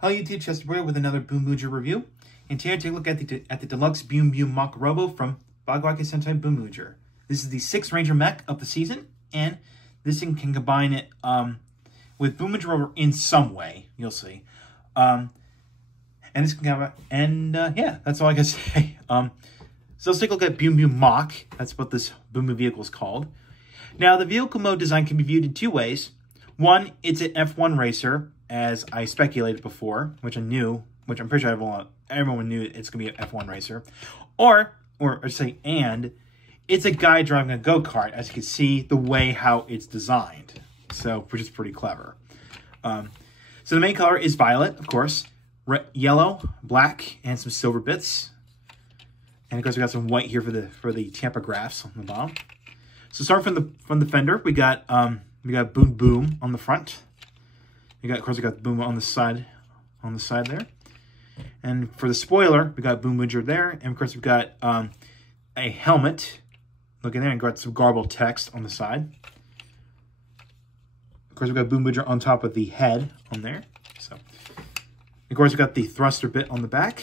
Hello YouTube, Chester Boy with another Boonboomger review. And today I take a look at the deluxe ByunByum Mach Robo from Bakuage Sentai Boonboomger. This is the 6th Ranger mech of the season, and this thing can combine it with Boonboomger Robo in some way. You'll see. And this can combine, and yeah, that's all I can say. So let's take a look at ByunByum Mach. That's what this Boom vehicle is called. Now, the vehicle mode design can be viewed in two ways. One, it's an F1 racer, as I speculated before, which I'm pretty sure everyone knew it's going to be an F1 racer. Or say, and it's a guy driving a go-kart, as you can see the way how it's designed. So, which is pretty clever. So the main color is violet, of course, yellow, black, and some silver bits. And of course, we got some white here for the tachographs on the bottom. So starting from the fender, we got Boom Boom on the front. Of course, we got the Boom on the side there. And for the spoiler, we got Boonboomger there. And of course, we've got a helmet. Look in there, and got some garbled text on the side. Of course, we've got Boonboomger on top of the head on there. So, of course, we've got the thruster bit on the back.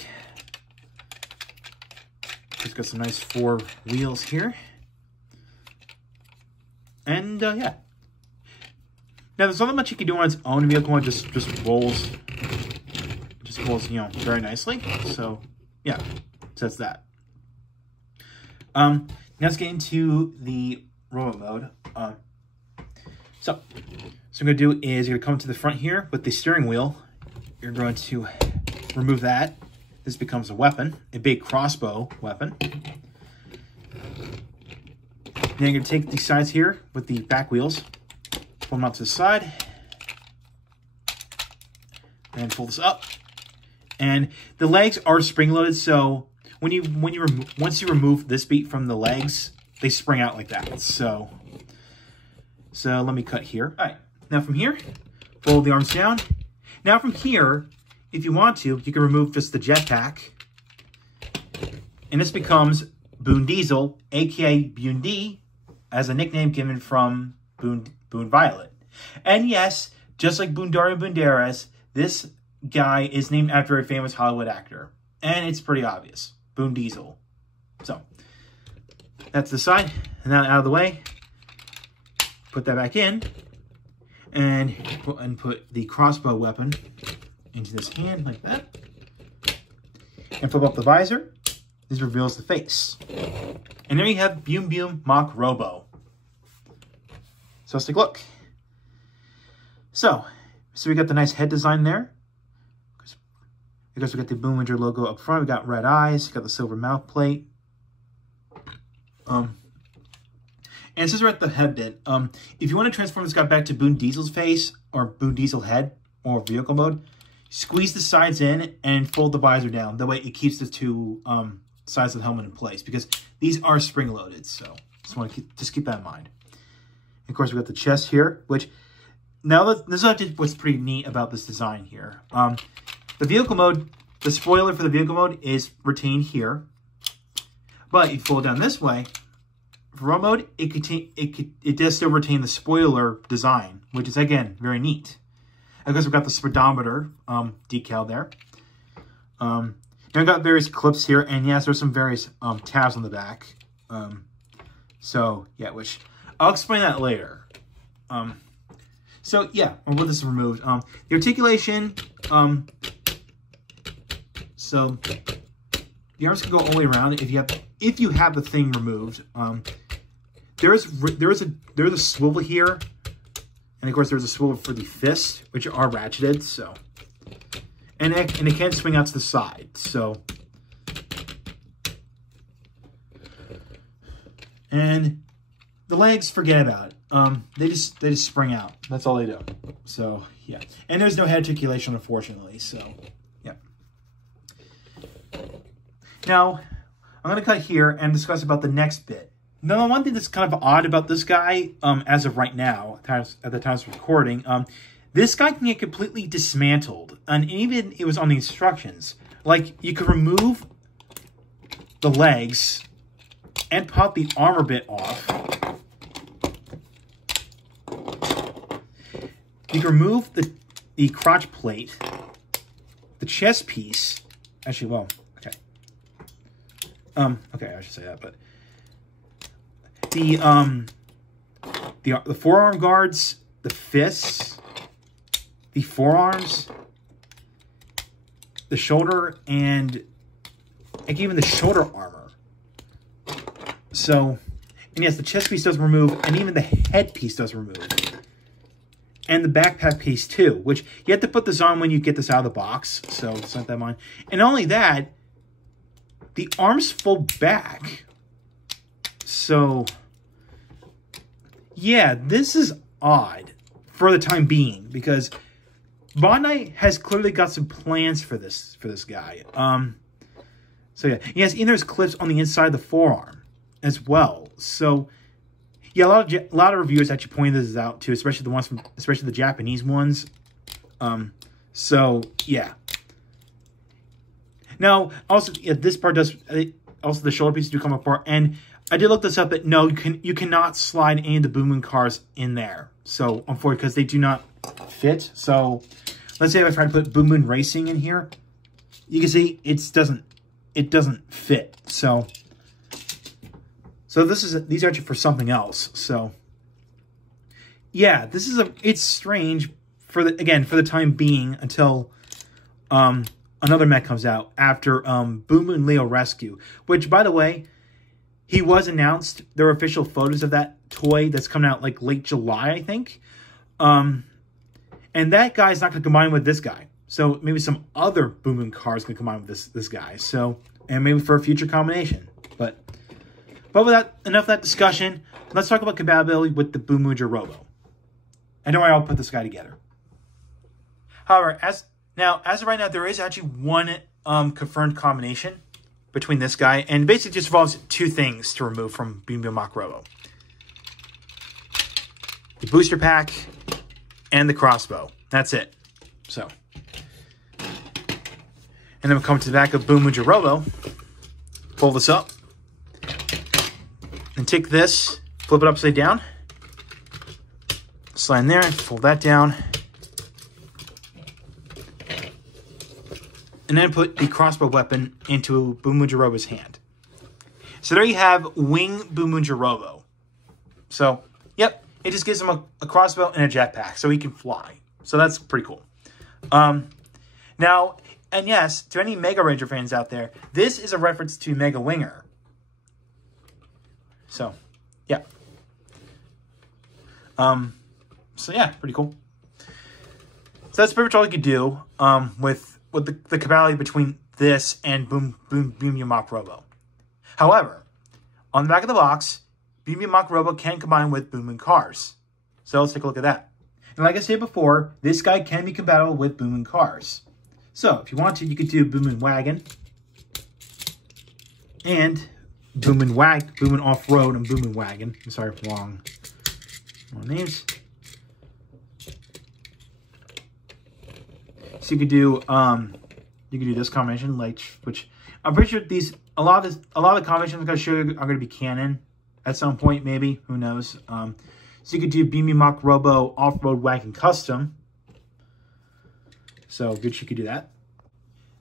It's got some nice 4 wheels here. And yeah. Now, there's not much you can do on its own. The vehicle mode just rolls, you know, very nicely. So, yeah, so that's that. Now let's get into the Robo mode. So what I'm going to do is you're going to come to the front here with the steering wheel. You're going to remove that. This becomes a weapon, a big crossbow weapon. Then you're going to take these sides here with the back wheels. Pull them out to the side, and pull this up. And the legs are spring-loaded, so once you remove this beat from the legs, they spring out like that. So let me cut here. All right, now from here, fold the arms down. Now from here, if you want to, you can remove just the jetpack, and this becomes Boon Diesel, aka Boon D, as a nickname given from Boon Violet. And yes, just like Boondario Boondares, this guy is named after a famous Hollywood actor. And it's pretty obvious. Boon Diesel. So, that's the side. And now out of the way. Put that back in. And put the crossbow weapon into this hand like that. And flip up the visor. This reveals the face. And there you have ByunByum Mach Robo. So let's take a look. So we got the nice head design there. Because we got the Boonboomger logo up front. We got red eyes. Got the silver mouth plate. And since we're at the head bit, if you want to transform this guy back to Boon Diesel's face or Boon Diesel head or vehicle mode, squeeze the sides in and fold the visor down. That way it keeps the two sides of the helmet in place because these are spring loaded. So just keep that in mind. Of course, we got the chest here, which now this is what's pretty neat about this design here. The vehicle mode, the spoiler for the vehicle mode is retained here, but if you fold down this way, for Robo mode, it does still retain the spoiler design, which is again very neat. Of course, we've got the speedometer decal there. Now we've got various clips here, and yes, there's some various tabs on the back. So yeah, which I'll explain that later. So yeah, with this removed, the articulation, so the arms can go all the way around if you have the thing removed. There is a swivel here, and of course there's a swivel for the fist, which are ratcheted. So, and it can swing out to the side. So, and the legs, forget about it. They just spring out. That's all they do. So yeah, and there's no head articulation, unfortunately. So yeah. Now I'm gonna cut here and discuss about the next bit. Now, the one thing that's kind of odd about this guy, as of right now, at the time of recording, this guy can get completely dismantled, and even it was on the instructions. Like you could remove the legs and pop the armor bit off. You can remove the crotch plate the chest piece, actually, well, okay. Okay, I should say that, but the forearm guards, the fists, the forearms, the shoulder, and like even the shoulder armor. So, and yes, the chest piece does remove, and even the head piece does remove. And the backpack piece too, which you have to put this on when you get this out of the box. So, set that in mind. And not only that, the arms fold back. So, yeah, this is odd for the time being, because Bandai has clearly got some plans for this guy. So yeah, he has there's clips on the inside of the forearm as well. So yeah, a lot of reviewers actually pointed this out too, especially the Japanese ones. So yeah. Now also, yeah, this part does also, the shoulder pieces do come apart, and I did look this up, but no, you cannot slide any of the Boom Boom cars in there. So unfortunately, because they do not fit. So let's say if I try to put Boom Boom Racing in here, you can see it doesn't fit. So these are actually for something else. So yeah, it's strange for the time being until another mech comes out after Boom Boom Leo Rescue, which, by the way, he was announced. There are official photos of that toy that's coming out like late July, I think. And that guy's not going to combine with this guy. So maybe some other Boom Boom car is going to combine with this guy. So, and maybe for a future combination. But with that, enough of that discussion. Let's talk about compatibility with the Boonboomger Robo. I know I'll put this guy together. However, as of right now, there is actually one confirmed combination between this guy, and basically just involves two things to remove from ByunByum Mach Robo: the booster pack and the crossbow. That's it. So, and then we'll come to the back of Boonboomger Robo, pull this up, and take this, flip it upside down, slide in there, fold that down, and then put the crossbow weapon into Boonboomger Robo's hand. So there you have Wing Boonboomger Robo. So, yep, it just gives him a crossbow and a jetpack, so he can fly. So that's pretty cool. Now, and yes, to any Mega Ranger fans out there, this is a reference to Mega Winger. So, yeah. So yeah, pretty cool. So that's pretty much all you could do with the compatibility between this and ByunByum Mach Robo. However, on the back of the box, ByunByum Mach Robo can combine with Boom Boom cars. So let's take a look at that. And like I said before, this guy can be compatible with Boom Boom cars. So if you want to, you could do Boom Boom Wagon and Boom Boom Off-Road and Boom Boom Wagon. I'm sorry, wrong names. So you could do this combination, which I'm pretty sure a lot of the combinations I'm going to show you are going to be canon at some point, maybe, who knows. So you could do ByunByum Mach Robo Off-Road Wagon Custom. So good, you could do that.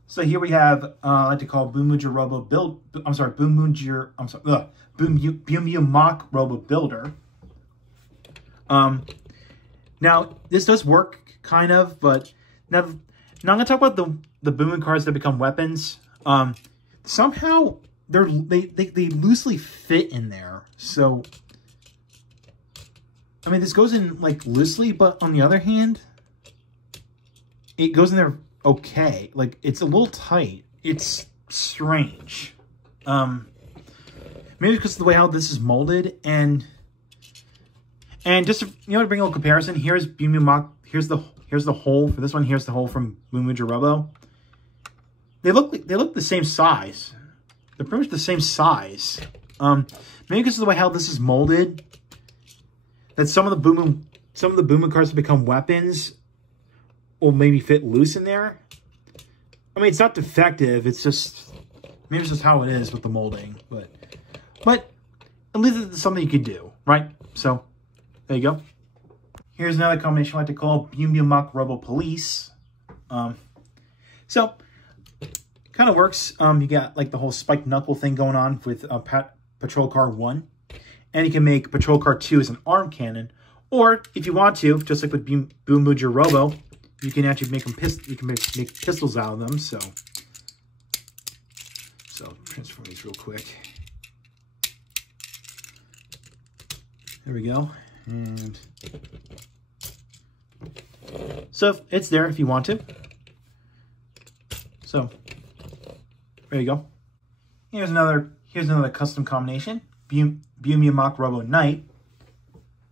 So here we have I like to call Boonboomger Robo Build. I'm sorry, ByunByum Mach Robo Builder. Now this does work kind of, but now I'm going to talk about the Boom Boom cars that become weapons. Somehow they loosely fit in there. So I mean, this goes in like loosely, but on the other hand, it goes in there okay. Like, it's a little tight. It's strange. Maybe because of the way how this is molded, and just to, to bring a little comparison, here's ByunByum Mach. Here's the hole for this one. Here's the hole from Boonboomger Robo. They look the same size. They're pretty much the same size. Maybe because of the way how this is molded, that some of the Boom Boom cars that become weapons will maybe fit loose in there. I mean, it's not defective. It's just, maybe it's just how it is with the molding. But at least it's something you could do, right? So there you go. Here's another combination I like to call ByunByum Mach Robo Police. So, kind of works. You got like the whole spiked knuckle thing going on with Patrol Car 1. And you can make Patrol Car 2 as an arm cannon. Or, if you want to, just like with ByunByum Robo, you can actually make them make pistols out of them. So transform these real quick. There we go. And so it's there if you want to. So there you go. Here's another custom combination. ByunByum Mach Robo Knight.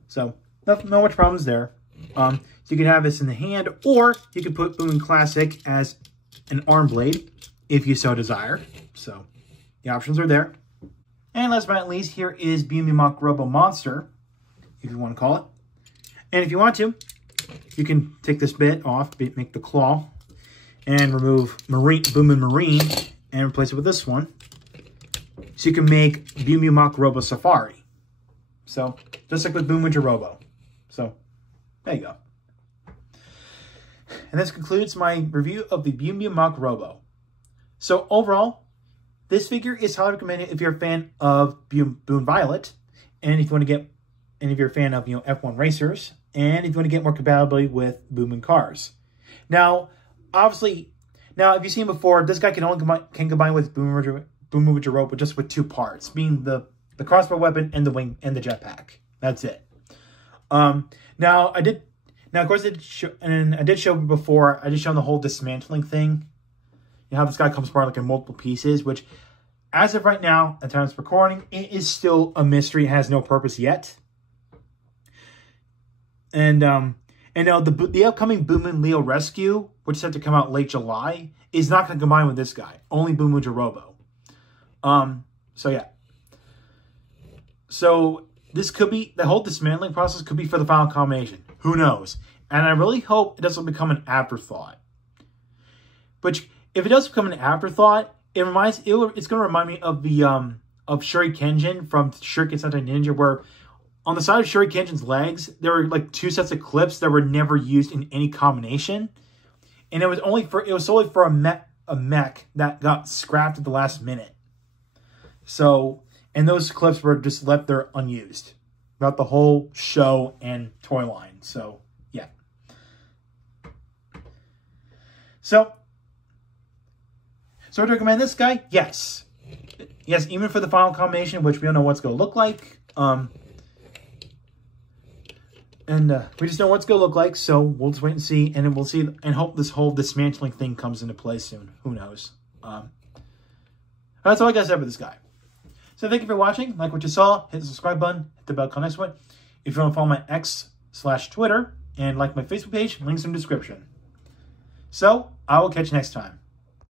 So not much problems there. So you can have this in the hand, or you can put Boom Classic as an arm blade if you so desire. So the options are there. And last but not least, here is ByunByum Mach Robo Monster, if you want to call it. And if you want to, you can take this bit off, make the claw, and remove ByunByum Marine and replace it with this one. So you can make ByunByum Mach Robo Safari. So just like with BoonBoonger Robo. So there you go. And this concludes my review of the ByunByum Mach Robo. So overall, this figure is highly recommended if you're a fan of Boon Violet, and if you want to get, and if you're a fan of F1 racers, and if you want to get more compatibility with Boom cars. Now, obviously, if you've seen before, this guy can only combine with BoonBoonger Robo just with 2 parts, being the crossbow weapon and the wing and the jetpack. That's it. Now, of course, I did show before. I just showed the whole dismantling thing. You know how this guy comes apart like in multiple pieces, which, as of right now, at the time of recording, it is still a mystery. It has no purpose yet. And now the upcoming BoonByum Leo Rescue, which is set to come out late July, is not going to combine with this guy. Only BoonBoonger Robo. So yeah. So this could be, the whole dismantling process could be for the final combination. Who knows? And I really hope it doesn't become an afterthought. But if it does become an afterthought, it's going to remind me of the of Shuri Kenjin from Shuriken Sentai Ninja, where on the side of Shuri Kenjin's legs there were like 2 sets of clips that were never used in any combination, and it was solely for a mech that got scrapped at the last minute. So, and those clips were just left there unused throughout the whole show and toy line. So yeah. So would you recommend this guy? Yes. Yes, even for the final combination, which we don't know what's going to look like. We just know what's going to look like, so we'll just wait and see, and then we'll see, and hope this whole dismantling thing comes into play soon. Who knows? That's all I got to say about this guy. So thank you for watching. Like what you saw, hit the subscribe button, hit the bell icon next one. If you want to follow my X/Twitter and like my Facebook page, links in the description. So I will catch you next time.